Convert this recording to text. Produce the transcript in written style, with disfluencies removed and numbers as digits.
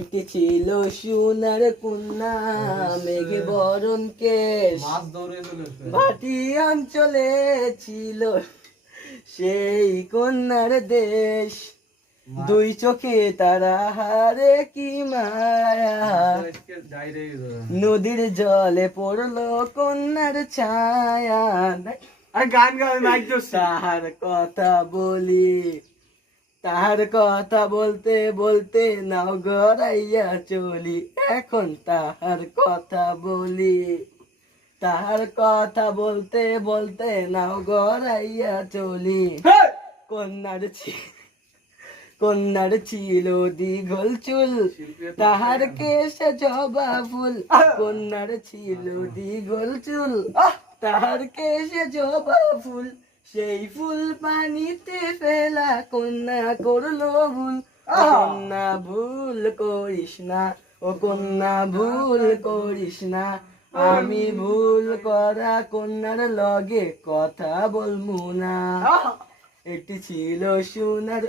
একটি ছিল সোনার কন্যা মেঘে বরণ কেশ ভাটি অঞ্চলে ছিল সেই কন্যার দেশ দুই চোখে তারা হারে কি মায়া নদীর জলে পড়লো কন্যার ছায়া আর গান গাওয়া মাইক ধরছে। তাহার কথা বলি তাহার কথা বলতে বলতে নাও গড়াইয়া চলি এখন তাহার কথা বলি তাহার কথা বলতে বলতে নাও গড়াইয়া চলি কন্যার ছিল দীঘল চুল তাহার কেশে জবা ফুল কন্যার ছিল দীঘল চুল তাহার কেশে জবা ফুল সেই ফুল পানিতে ফেলা কন্যা করলো ভুল কন্যা ভুল করিস না ও কন্যা ভুল করিস না আমি ভুল করা কন্যার লগে কথা বলবো না একটি ছিল সোনার